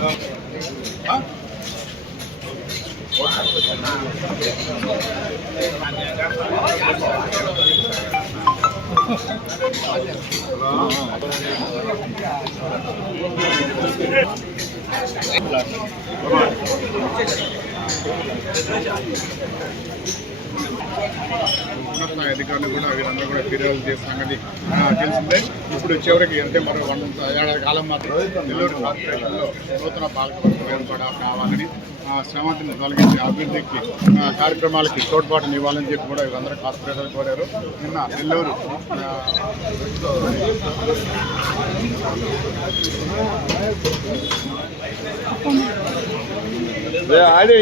啊嗯好 ఉన్నత అధికారులు కూడా వీరందరూ కూడా ఫిర్యాదు చేస్తామని తెలిసిందే. ఇప్పుడు చివరికి అంటే మరో వన్ ఏడాది కాలం మాత్రం నెల్లూరు కార్పొరేషన్లో నూతన పాలకవర్గం ఏర్పాటు కావాలని ఆ, తొలగించి అభివృద్ధికి కార్యక్రమాలకి తోడ్పాటుని ఇవ్వాలని చెప్పి కూడా వీళ్ళందరూ కార్పొరేటర్లు కోరారు. నిన్న నెల్లూరు ఆ, ఆడే